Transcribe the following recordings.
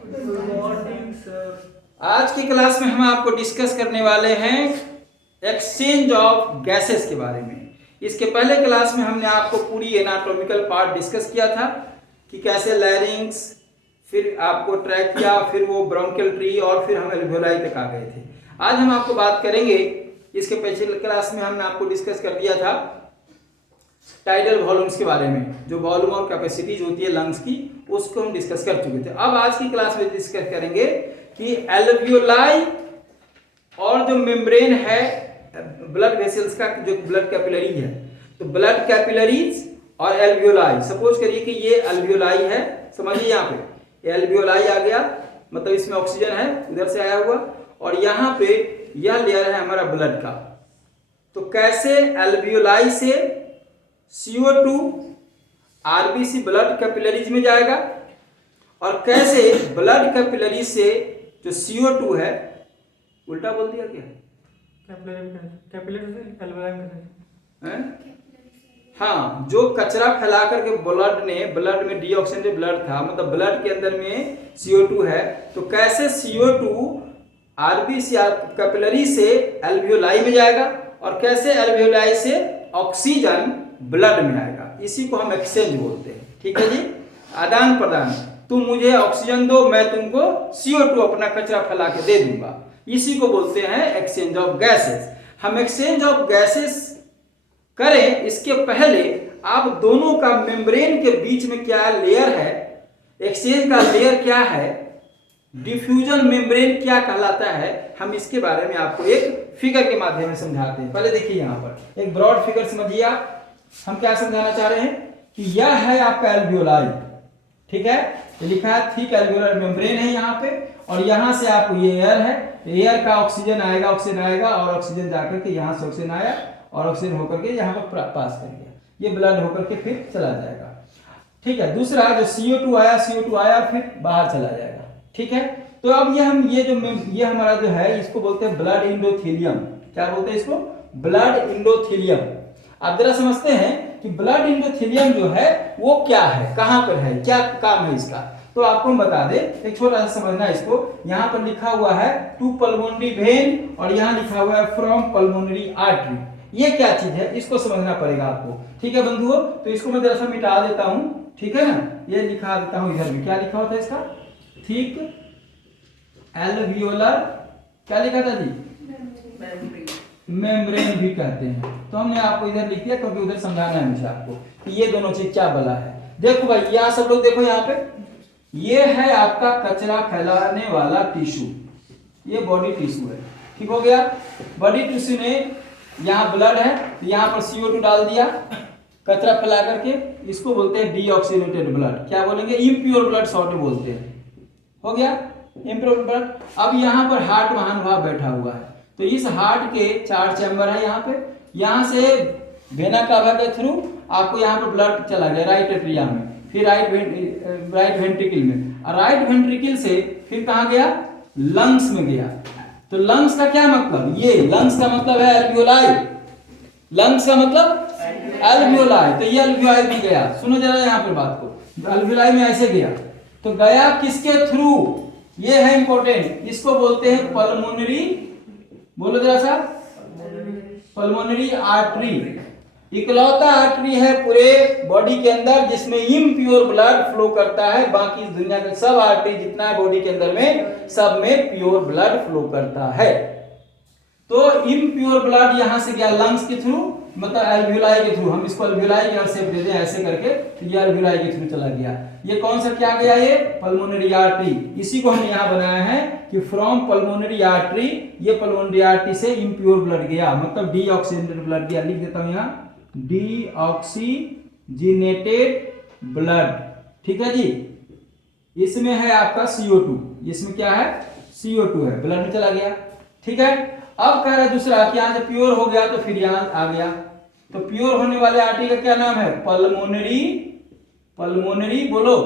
Good morning sir. आज की class में हम आपको डिस्कस करने वाले हैं एक्सचेंज ऑफ गैसेस के बारे में। इसके पहले क्लास में हमने आपको पूरी एनाटॉमिकल पार्ट डिस्कस किया था कि कैसे लैरिंग्स, फिर आपको ट्रैकिया, फिर वो ब्रोंकियल ट्री और फिर हम एल्वियोलाई तक आ गए थे। आज हम आपको बात करेंगे, इसके पिछले क्लास में हमने आपको डिस्कस कर दिया था टाइडल वॉल्यूम्स के बारे में, जो वॉल्यूम और कैपेसिटीज होती है लंग्स की, उसको हम डिस्कस कर चुके थे। अब आज की क्लास में डिस्कस करेंगे कि एल्वियोलाई और जो मेम्ब्रेन है ब्लड वेसल्स का, जो ब्लड कैपिलरी है, तो ब्लड कैपिलरीज और एल्वियोलाई। सपोज करिए कि ये एल्वियोलाई है, समझिए यहाँ पे एल्वियोलाई आ गया, मतलब इसमें ऑक्सीजन है उधर से आया हुआ, और यहाँ पे यह लेयर है हमारा ब्लड का। तो कैसे एल्वियोलाई से CO2 आरबीसी ब्लड कैपिलरीज में जाएगा और कैसे ब्लड कैपिलरी से जो CO2 है, उल्टा बोल दिया क्या, हाँ, जो कचरा फैला करके ब्लड में डीऑक्सीजनेटेड ब्लड था, मतलब ब्लड के अंदर में CO2 है, तो कैसे CO2 आरबीसी कैपिलरी से एल्वियोलाई में जाएगा और कैसे एल्वियोलाई से ऑक्सीजन ब्लड में आएगा। इसी को हम एक्सचेंज बोलते हैं। ठीक है जी, आदान प्रदान। तुम मुझे ऑक्सीजन दो, मैं तुमको CO2 अपना कचरा फैला के दे दूंगा। इसी को बोलते हैं एक्सचेंज ऑफ गैसेस। हम एक्सचेंज ऑफ गैसेस करें इसके पहले आप दोनों का मेम्ब्रेन के बीच में क्या लेयर है, एक्सचेंज का लेयर क्या है, डिफ्यूजन मेम्ब्रेन क्या कहलाता है, हम इसके बारे में आपको एक फिगर के माध्यम से समझाते हैं। पहले देखिए यहाँ पर एक ब्रॉड फिगर समझिए आप। हम क्या समझाना चाह रहे हैं कि यह है आपका एल्वियोलाई, ठीक है, ये लिखा है थिक एल्वियोलर मेम्ब्रेन है यहाँ पे, और यहाँ से आपको ये एयर है, एयर का ऑक्सीजन आएगा और ऑक्सीजन जाकर के यहाँ से ऑक्सीजन आया और ऑक्सीजन होकर के यहाँ पर पास कर गया, ये ब्लड होकर के फिर चला जाएगा। ठीक है, दूसरा जो CO2 आया फिर बाहर चला जाएगा। ठीक है, तो अब ये हमारा जो है, इसको बोलते हैं ब्लड इंडोथेलियम। क्या बोलते हैं इसको? ब्लड इंडोथेलियम। आप जरा समझते हैं कि ब्लड इंडोथेलियम जो है वो क्या है, कहां पर है, क्या काम है इसका। तो आपको हम बता दें, एक छोटा सा समझना इसको। यहाँ पर लिखा हुआ है टू पल्मोनरी वेन और यहाँ लिखा हुआ है फ्रॉम पल्मोनरी आर्टरी। ये क्या चीज है, इसको समझना पड़ेगा आपको। ठीक है बंधुओं, तो इसको मैं जरा सा मिटा देता हूँ, ठीक है ना, ये लिखा देता हूँ इधर भी। क्या लिखा होता है इसका? थिक एल्वियोलर, क्या लिखा था जी? मेम्ब्रेन भी कहते हैं। तो हमने आपको इधर लिख दिया क्योंकि उधर समझाना है मुझे आपको कि ये दोनों चीज क्या बला है। देखो भाई, यहाँ सब लोग देखो, यहाँ पे ये है आपका कचरा फैलाने वाला टिश्यू, ये बॉडी टिश्यू है। ठीक हो गया, बॉडी टिश्यू ने यहाँ ब्लड है, तो यहाँ पर CO2 डाल दिया कचरा फैला करके, इसको बोलते हैं डीऑक्सीनेटेड ब्लड। क्या बोलेंगे? इम्प्योर ब्लड शॉर्ट में बोलते हैं। हो गया इम्प्योर ब्लड। अब यहाँ पर हार्ट महानुभाव बैठा हुआ है, तो इस हार्ट के 4 चैम्बर है यहाँ पे। यहाँ से वेना कावा के थ्रू आपको यहाँ पर ब्लड चला गया राइट एट्रिया में, फिर राइट वेंट्रिकल में, और राइट वेंट्रिकल से फिर कहाँ गया? लंग्स में गया। तो लंग्स का क्या मतलब? ये लंग्स का मतलब है एल्वियोलाई। लंग्स का मतलब एल्वियोलाई। तो ये एल्वियोलाई भी गया। सुनो जरा यहाँ पर बात को, एल्वियोलाई में ऐसे गया, तो गया किसके थ्रू? ये है इंपॉर्टेंट, इसको बोलते हैं पल्मोनरी, बोलो जरा सा, पल्मोनरी आर्टरी। इकलौता आर्टरी है पूरे बॉडी के अंदर जिसमें इम्प्योर ब्लड फ्लो करता है। बाकी दुनिया के सब आर्टरी जितना है बॉडी के अंदर में, सब में प्योर ब्लड फ्लो करता है। तो इम्प्योर ब्लड यहां से गया लंग्स के थ्रू, मतलब एल्वियोलाई के थ्रू। हम इसको एल्वियोलाई का शेप दे दें ऐसे करके, तो ये एल्वियोलाई के थ्रू चला गया। ये कौन सा क्या गया? ये पल्मोनरी आर्टरी। इसी को हमने यहाँ बनाया है कि फ्रॉम पल्मोनरी आर्टरी, ये पल्मोनरी आर्टरी से इम्प्योर ब्लड गया, मतलब डीऑक्सीजनेटेड ब्लड गया। लिख देता हूँ यहाँ, डीऑक्सीजनेटेड ब्लड। ठीक है जी, इसमें है आपका CO2, इसमें क्या है? CO2 है, ब्लड में चला गया। ठीक है, अब कह रहा है दूसरा कि यहाँ से प्योर हो गया तो फिर यहाँ आ गया। तो प्योर होने वाले आर्टरी का क्या नाम है? पल्मोनरी बोलो,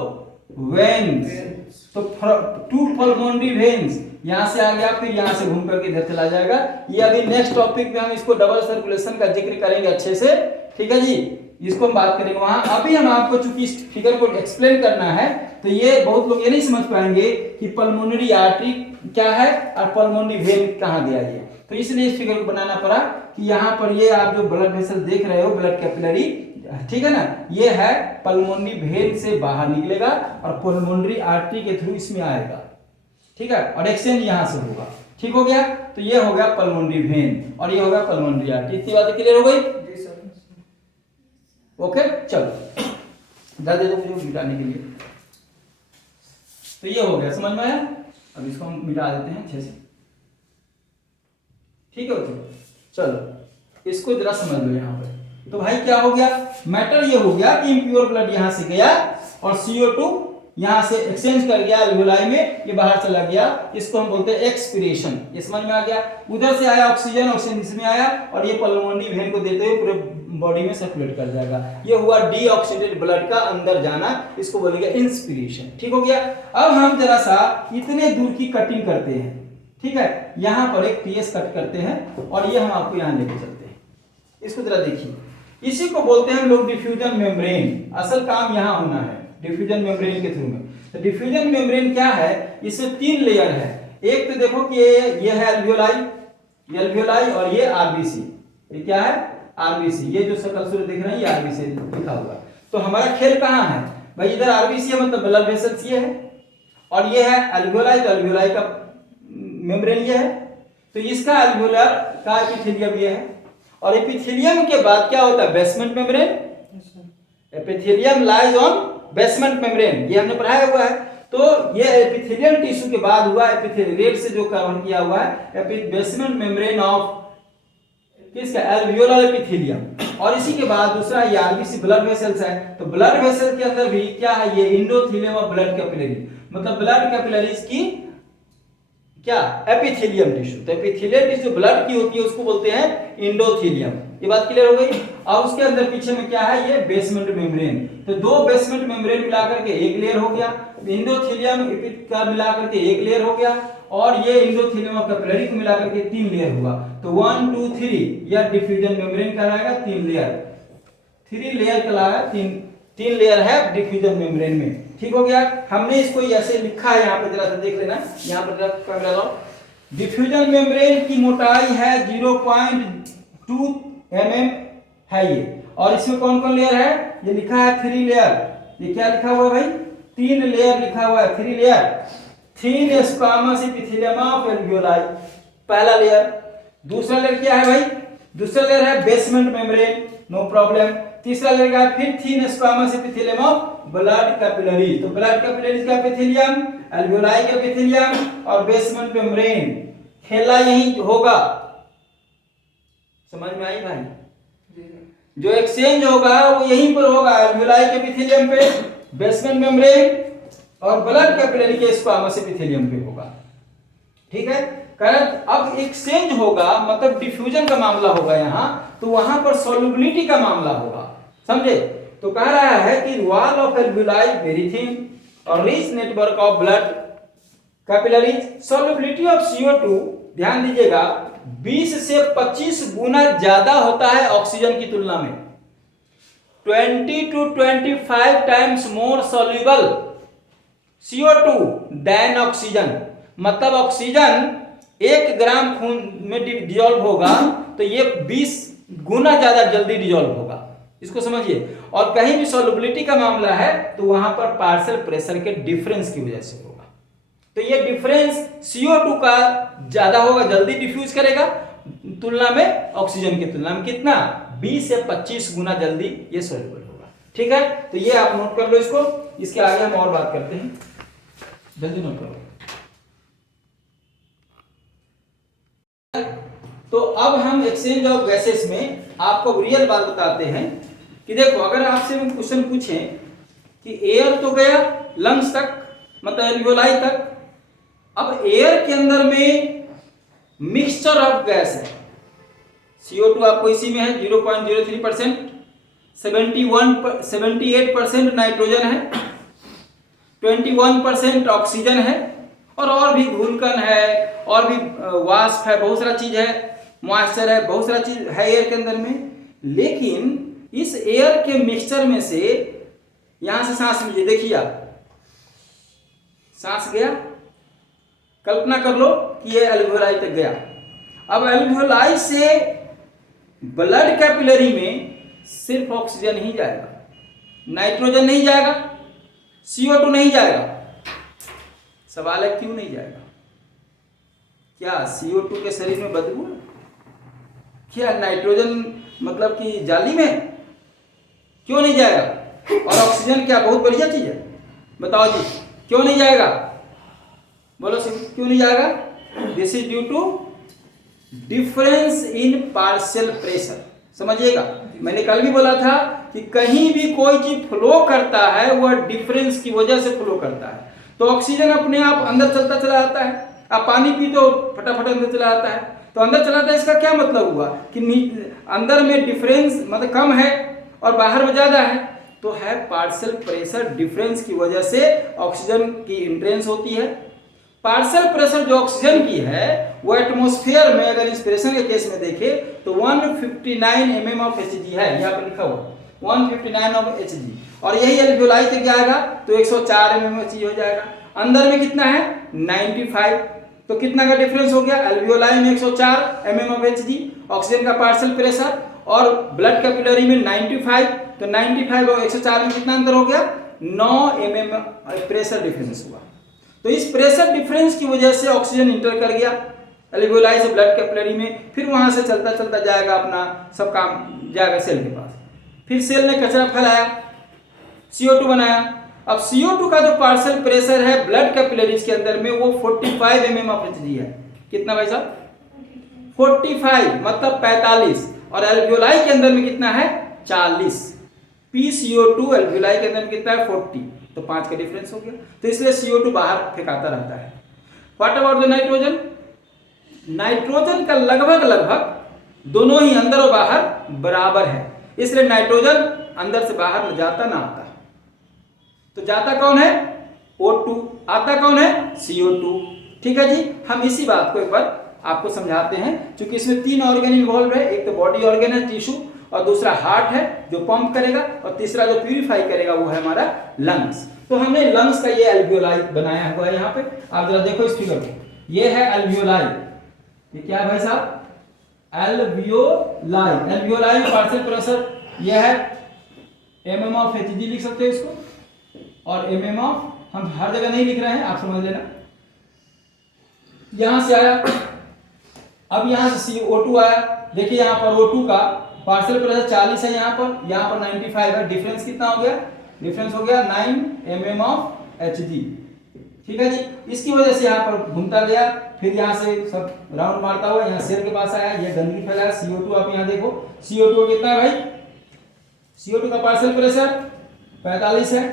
वेन्स। तो टू पल्मोनरी वेन्स यहां से आ गया, फिर यहां से घूम करके इधर चला जाएगा। ये अभी नेक्स्ट टॉपिक में हम इसको डबल सर्कुलेशन का जिक्र करेंगे अच्छे से। ठीक है जी, इसको हम बात करेंगे वहां। अभी हम आपको चूंकि इस फिगर को एक्सप्लेन करना है तो ये बहुत लोग ये नहीं समझ पाएंगे कि पल्मोनरी आर्टरी क्या है और पल्मोनरी वेन कहाँ गया ये, तो इसलिए इस फिगर को बनाना पड़ा कि यहाँ पर ये आप जो ब्लड वेसल देख रहे हो ब्लड कैपिलरी, ठीक है ना, ये है पल्मोनरी वेन से बाहर निकलेगा और पल्मोनरी आर्टरी के थ्रू इसमें आएगा, ठीक है, और एक्सचेंज यहाँ से होगा। ठीक हो गया, तो ये हो गया पल्मोनरी वेन और ये हो गया पल्मोनरी आर्टरी। इतनी बातें क्लियर हो गई? जी सर। ओके, चलो दे दो मुझे मिटाने के लिए। तो ये हो गया, समझ में आया? अब इसको हम मिटा देते हैं अच्छे से, ठीक है बच्चों। चलो इसको जरा समझ लो यहाँ पे। तो भाई क्या हो गया, मैटर ये हो गया कि इम्प्योर ब्लड यहाँ से गया और CO2 यहाँ से एक्सचेंज कर गया एल्वियोलाई में, ये बाहर चला गया, इसको हम बोलते हैं एक्सपीरेशन। ये समझ में आ गया? उधर से आया ऑक्सीजन, ऑक्सीजन इसमें आया और ये पल्मोनरी वेन को देते हुए पूरे बॉडी में सर्कुलेट कर जाएगा। ये हुआ डीऑक्सीडेटेड ब्लड का अंदर जाना, इसको बोलेंगे इंस्पिरेशन। ठीक हो गया। अब हम जरा सा इतने दूर की कटिंग करते हैं, ठीक है, यहां पर एक टीएस कट करते हैं और ये हम आपको यहां लेके चलते हैं। इसको जरा देखिए, इसी को बोलते हैं हम लोग डिफ्यूजन मेम्ब्रेन। असल काम यहां होना है डिफ्यूजन मेम्ब्रेन के थ्रू में। तो डिफ्यूजन मेम्ब्रेन क्या है, इसमें 3 लेयर है। एक तो देखो कि ये है एल्वियोलाई और ये आरबीसी। ये क्या है? आरबीसी। ये जो सकल सूर्य देख रहे हैं ये आरबीसी लिखा हुआ। तो हमारा खेल कहां है भाई? इधर आरबीसी है मतलब ब्लड वेसल्स ये है और ये है एल्वियोलाई, तो एल्वियोलाई का मेम्ब्रेन ये है, तो इसका एल्वियोलर का एपिथेलियम ये है। और एपिथेलियम के बाद क्या होता है? Basement membrane. Epithelium lies on basement membrane, ये हमने पढ़ाया हुआ है। तो ये एपिथेलियल टिश्यू के बाद हुआ एपिथेलियल से जो कवर किया हुआ है बेसमेंट मेम्ब्रेन ऑफ किसका? Alveolar epithelium. और इसी के बाद दूसरा ये आरबीसी ब्लड वेसल्स है। तो ब्लड वेसल के अंदर भी क्या है? ये एंडोथेलियम ऑफ ब्लड कैपिलरी, मतलब ब्लड कैपिलरीज की क्या? Epithelium tissue. तो एपिथेलियल टिश्यू ब्लड की होती है उसको बोलते हैं एंडोथेलियम। ये बात क्लियर हो गई। और उसके अंदर पीछे में क्या है? ये बेसमेंट मेम्ब्रेन। तो 2 बेसमेंट मेम्ब्रेन मिलाकर के एक लेयर हो गया, एंडोथेलियम का मिलाकर के एक लेयर हो गया और ये एंडोथेलियम ऑफ कैपिलरी को मिलाकर के 3 लेयर हुआ। तो 1 2 3 यह डिफ्यूजन मेम्ब्रेन कहलाएगा। 3 लेयर, 3 लेयर कहलाएगा। 3 लेयर है डिफ्यूजन मेम्ब्रेन में। ठीक हो गया। हमने इसको ऐसे लिखा है, यहाँ पे जरा सा देख लेना, यहाँ पर जरा कैमरा लाओ। डिफ्यूजन मेम्ब्रेन की मोटाई है 0.2 mm है ये। और इसमें कौन कौन लेयर है? ये लिखा है 3 लेयर। ये क्या लिखा हुआ है भाई? 3 लेयर लिखा हुआ है। 3 layer, thin squamous epithelium of alveoli, पहला लेयर। दूसरा लेयर क्या है भाई? दूसरा लेयर है बेसमेंट मेम्ब्रेन, नो प्रॉब्लम। तीसरा लेयर का फिर thin squamous epithelium of blood capillary. तो ब्लड कैपिलरीज का एपिथेलियम, एल्वियोलाई का एपिथेलियम और बेसमेंट मेम्ब्रेन, खेला यही होगा। समझ में आई भाई? जो एक्सचेंज होगा वो यहीं पर होगा, एल्वियोलाई के एपिथेलियम पे, बेसमेंट मेम्ब्रेन और ब्लड कैपिलरी के स्क्वामस एपिथेलियम पे होगा। ठीक है। अब एक्सचेंज होगा मतलब डिफ्यूजन का मामला होगा यहाँ, तो वहां पर सॉल्युबिलिटी का मामला होगा, समझे? तो कह रहा है कि wall of alveoli very thin और rich network of blood capillaries, solubility of CO2 ध्यान दीजिएगा 20 से 25 गुना ज्यादा होता है ऑक्सीजन की तुलना में। 20 to 25 times more soluble CO2 than oxygen. मतलब ऑक्सीजन 1 ग्राम खून में डिजॉल्व होगा तो ये 20 गुना ज्यादा जल्दी डिजॉल्व होगा, इसको समझिए। और कहीं भी सॉल्युबिलिटी का मामला है तो वहां पर पार्शियल प्रेशर के डिफरेंस की वजह से होगा। तो ये डिफरेंस CO2 का ज्यादा होगा, जल्दी डिफ्यूज करेगा तुलना में ऑक्सीजन की तुलना में कितना? 20 से 25 गुना जल्दी ये सॉल्युबल होगा। ठीक है। तो ये आप नोट कर लो इसको, इसके आगे हम और बात करते हैं, जल्दी नोट करो। तो अब हम एक्सचेंज ऑफ गैसेस में आपको रियल बात बताते हैं कि देखो, अगर आपसे हम क्वेश्चन पूछें कि एयर तो गया लंग्स तक मतलब एल्वियोलाई तक, अब एयर के अंदर में मिक्सचर ऑफ गैस है। CO2 आपको इसी में है 0.03%, 78% नाइट्रोजन है, 21% ऑक्सीजन है और भी धूलकण है और भी वाष्प है, बहुत सारा चीज है, मॉइस्चर है, बहुत सारा चीज है एयर के अंदर में। लेकिन इस एयर के मिक्सचर में से यहां से सांस लीजिए, देखिए आप सांस गया, कल्पना कर लो कि ये एल्वियोलाई तक गया। अब एल्वियोलाई से ब्लड कैपिलरी में सिर्फ ऑक्सीजन ही जाएगा, नाइट्रोजन नहीं जाएगा, CO2 नहीं जाएगा। सवाल है क्यों नहीं जाएगा? क्या CO2 के शरीर में बदबू है? क्या नाइट्रोजन मतलब कि जाली में? क्यों नहीं जाएगा? और ऑक्सीजन क्या बहुत बढ़िया चीज है? बताओ जी, क्यों नहीं जाएगा? बोलो क्यों नहीं जाएगा? This is due to difference in partial pressure. समझिएगा, मैंने कल भी बोला था कि कहीं भी कोई चीज फ्लो करता है वह डिफरेंस की वजह से फ्लो करता है। तो ऑक्सीजन अपने आप अंदर चलता चला आता है, आप पानी पी तो फटाफट अंदर चला आता है, तो अंदर चला आता है। इसका क्या मतलब हुआ कि अंदर में डिफरेंस मतलब कम है और बाहर में ज्यादा है, तो है पार्शियल प्रेशर डिफरेंस की वजह से ऑक्सीजन की एंट्रेंस होती है। पार्शियल प्रेशर जो ऑक्सीजन की है वो एटमॉस्फेयर में अगर इंस्पिरेशन के केस में देखें तो 159 mm ऑफ Hg है, यहाँ पर लिखा हुआ 159 ऑफ Hg, और यही एल्वियोलाई तक जाएगा तो 104 mm Hg हो जाएगा। अंदर में कितना है? 95, तो कितना का डिफरेंस हो गया? एल्वियोलाई में 104 mm ऑफ Hg ऑक्सीजन का पार्शियल प्रेशर, और ब्लड कैपिलरी में 95, तो 95 और 104 में कितना अंतर हो गया? 9 mm प्रेशर डिफरेंस हुआ। तो इस प्रेशर डिफरेंस की वजह से ऑक्सीजन इंटर कर गया एल्वियोलाई से ब्लड कैपिलरी में, फिर वहां से चलता चलता जाएगा, अपना सब काम जाएगा सेल के पास। फिर सेल ने कचरा फैलाया, CO2 बनाया। अब CO2 का जो पार्शियल प्रेशर है ब्लड कैपिलरीज के अंदर में वो 45 mm ऑफ Hg है। कितना भाई साहब? 45 मतलब 45, और एल्वियोलाई के अंदर में कितना है? 40। PCO2 एल्वियोलाई के अंदर में कितना है? 40, तो 5 का डिफरेंस हो गया। तो इसलिए CO2 बाहर फेंकाता रहता है। What about the nitrogen? Nitrogen का लगभग दोनों ही अंदर और बाहर बराबर है, इसलिए नाइट्रोजन अंदर से बाहर न जाता ना आता। तो जाता कौन है? O2, आता कौन है? CO2। ठीक है जी, हम इसी बात को एक बार आपको समझाते हैं, क्योंकि इसमें 3 ऑर्गन इन्वॉल्व है। एक तो बॉडी ऑर्गन है टिश्यू, और दूसरा हार्ट है जो पंप करेगा, और तीसरा जो प्यूरिफाई करेगा वो है हमारा लंग्स। तो हमने लंग्स का ये एल्वियोलाई बनाया हुआ है। यहाँ पे आप जरा देखो इस फिगर को, ये है एल्वियोलाई। ये क्या है भाई साहब? एल्वियोलाई। एल्वियोलाई में पार्शियल प्रेशर ये है mm ऑफ Hg लिख सकते हो इसको, और mm ऑफ, हम हर जगह नहीं लिख रहे हैं, आप समझ लेना। यहां से आया, अब यहां से CO2 आया, देखिए यहां पर O2 का पार्शियल प्रेशर 40 है, यहाँ पर 95 है। डिफरेंस कितना हो गया? डिफरेंस हो गया 9 mm ऑफ Hg। ठीक है जी, इसकी वजह से यहाँ पर घूमता गया, फिर यहाँ से सब राउंड मारता हुआ यहाँ सेल के पास आया, ये गंदगी फैलाया। CO2 आप यहाँ देखो, CO2 कितना है भाई? CO2 का पार्शियल प्रेशर 45 है,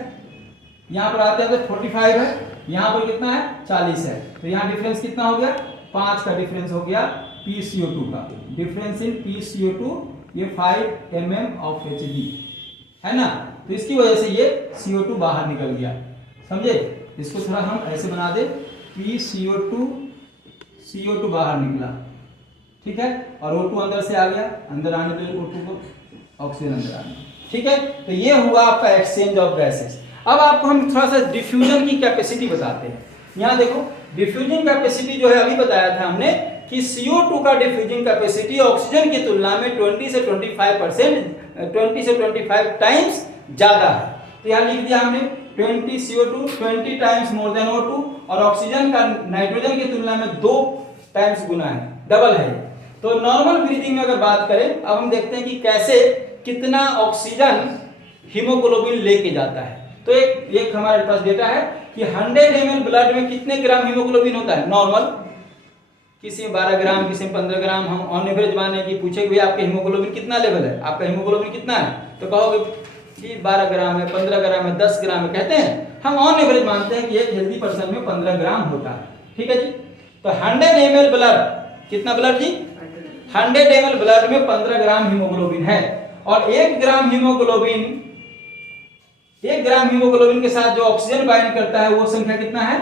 यहाँ पर आते हैं तो 45 है, यहाँ पर कितना है? 40 है। तो यहाँ डिफरेंस कितना हो गया? 5 का डिफरेंस हो गया PCO2 का। डिफरेंस इन PCO2 ये 5 mm ऑफ Hg है ना, तो इसकी वजह से ये CO2 बाहर निकल गया। समझे? इसको थोड़ा हम ऐसे बना दे, CO2 बाहर निकला, ठीक है, और O2 अंदर से आ गया, अंदर आने दो O2 को, ऑक्सीजन अंदर आने। ठीक है, तो ये हुआ आपका एक्सचेंज ऑफ गैसेस। अब आपको हम थोड़ा सा डिफ्यूजन की कैपेसिटी बताते हैं। यहाँ देखो, डिफ्यूजन कैपेसिटी जो है अभी बताया था हमने कि CO2 का डिफ्यूजन कैपेसिटी ऑक्सीजन की तुलना में 20 से 25 टाइम्स ज्यादा है। तो यहाँ लिख दिया हमने 20 CO2 20 times more than O2, और ऑक्सीजन का नाइट्रोजन की तुलना में 2 टाइम्स गुना है, डबल है। तो नॉर्मल ब्रीदिंग में अगर बात करें, अब हम देखते हैं कि कैसे कितना ऑक्सीजन हीमोग्लोबिन लेके जाता है। तो एक हमारे पास डेटा है कि 100 ml ब्लड में कितने ग्राम हीमोग्लोबिन होता है नॉर्मल, किसी में 12 ग्राम, किसी में 15 ग्राम। हम ऑन एवरेज माने कि पूछे कि आपके हीमोग्लोबिन कितना लेवल है, आपका हीमोग्लोबिन कितना है, तो कहोगे कि 12 ग्राम है, 15 ग्राम है, 10 ग्राम है, कहते हैं। हम ऑन एवरेज मानते हैं कि एक हेल्दी पर्सन में 15 ग्राम होता है। ठीक है जी, तो 100 ml ब्लड, कितना ब्लड जी? 100 ml ब्लड में 15 ग्राम हीमोग्लोबिन है, और 1 ग्राम हीमोग्लोबिन के साथ जो ऑक्सीजन बाइंड करता है वो संख्या कितना है?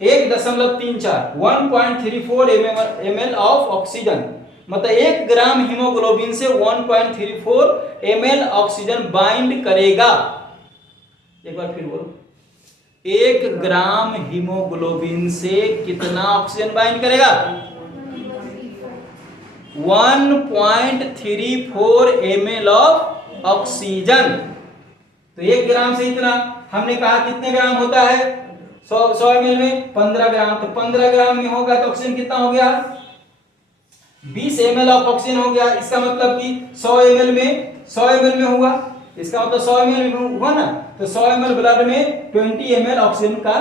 1.34 1.34 ml ऑफ ऑक्सीजन मतलब 1 ग्राम हीमोग्लोबिन से 1.34 ml ऑक्सीजन बाइंड करेगा। एक बार फिर बोलो, 1 ग्राम हीमोग्लोबिन से कितना ऑक्सीजन बाइंड करेगा? 1.34 ml ऑफ ऑक्सीजन। तो 1 ग्राम से इतना, हमने कहा कितने ग्राम होता है 100 ml में? 15 ग्राम। तो 15 ग्राम में होगा तो ऑक्सीजन कितना हो गया? 20 ml ऑफ ऑक्सीजन हो गया। इसका मतलब कि 100 ml में हुआ, इसका मतलब 100 ml में हुआ ना। तो 100 ml ब्लड में 20 ml ऑक्सीजन का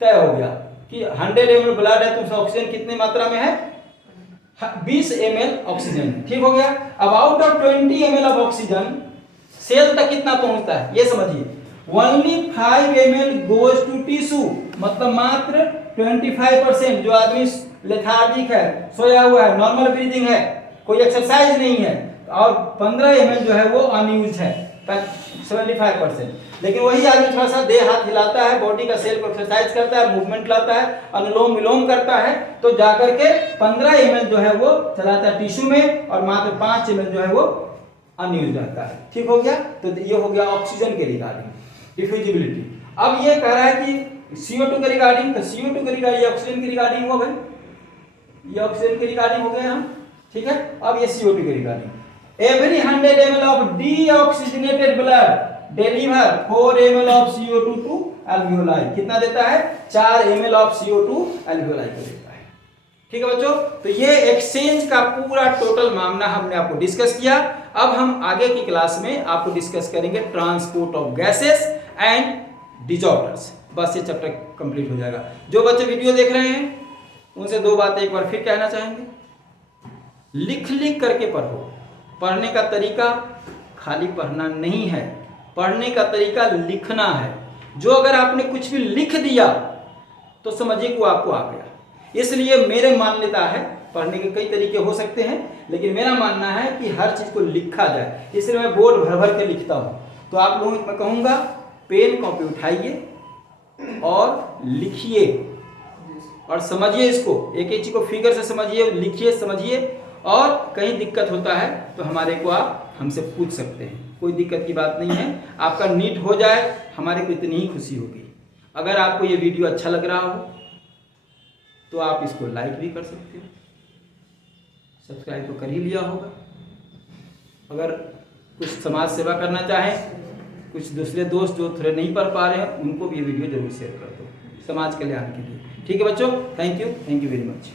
तय हो गया कि 100 ml ब्लड है तो ऑक्सीजन कितनी मात्रा में है? 20 ml ऑक्सीजन। ठीक हो गया। अब out of 20 ml of oxygen cell तक कितना पहुंचता है ये समझिए। Only 5 ml goes to tissue, मतलब मात्र 25%। जो आदमी लेथार्जिक है, सोया हुआ है, नॉर्मल ब्रीदिंग है, कोई एक्सरसाइज नहीं है, और 15 ml जो है वो अनयूज है, 75%। लेकिन वही आदमी थोड़ा सा देह हाथ हिलाता है, बॉडी का सेल को एक्सरसाइज करता है, मूवमेंट लाता है, अनुलोम विलोम करता है, तो जाकर के 15 ml जो है वो चलाता है टिश्यू में, और मात्र 5 ml जो है वो अनयूज रहता है। ठीक हो गया। तो ये हो गया ऑक्सीजन के रिगार्डिंग डिफ्यूजिबिलिटी। अब ये कह रहा है कि CO2 के रिगार्डिंग, तो CO2 के रिगार्डिंग ऑक्सीजन के रिगार्डिंग हुआ भाई, ये ऑक्सीजन के रिगार्डिंग हो गए हम। ठीक है। अब ये CO2 के regarding, every 100 ml of deoxygenated blood deliver 4 ml of CO2 to alveoli. कितना देता है? 4 ml ऑफ CO2 एल्वियोलाई को देता है। ठीक है बच्चों, तो ये एक्सचेंज का पूरा टोटल मामला हमने आपको डिस्कस किया। अब हम आगे की क्लास में आपको डिस्कस करेंगे transport of gases and disorders. बस ये चैप्टर कंप्लीट हो जाएगा। जो बच्चे वीडियो देख रहे हैं उनसे 2 बातें एक बार फिर कहना चाहेंगे। लिख लिख करके पढ़ो। पढ़ने का तरीका खाली पढ़ना नहीं है, पढ़ने का तरीका लिखना है। जो अगर आपने कुछ भी लिख दिया तो समझिए कि आपको आ गया। इसलिए मेरे मान्यता है, पढ़ने के कई तरीके हो सकते हैं, लेकिन मेरा मानना है कि हर चीज को लिखा जाए। इसलिए मैं बोर्ड भर भर के लिखता हूं। तो आप लोगों को मैं कहूंगा पेन कॉपी उठाइए और लिखिए और समझिए इसको, एक एक चीज को फिगर से समझिए, लिखिए, समझिए। और कहीं दिक्कत होता है तो हमारे को आप हमसे पूछ सकते हैं, कोई दिक्कत की बात नहीं है। आपका नीट हो जाए हमारे को इतनी ही खुशी होगी। अगर आपको ये वीडियो अच्छा लग रहा हो तो आप इसको लाइक भी कर सकते हो, सब्सक्राइब तो कर ही लिया होगा। अगर कुछ समाज सेवा करना चाहें, कुछ दूसरे दोस्त जो थोड़े नहीं पढ़ पा रहे हैं उनको भी ये वीडियो जरूर शेयर कर दो समाज कल्याण के लिए। ठीक है बच्चों, थैंक यू वेरी मच।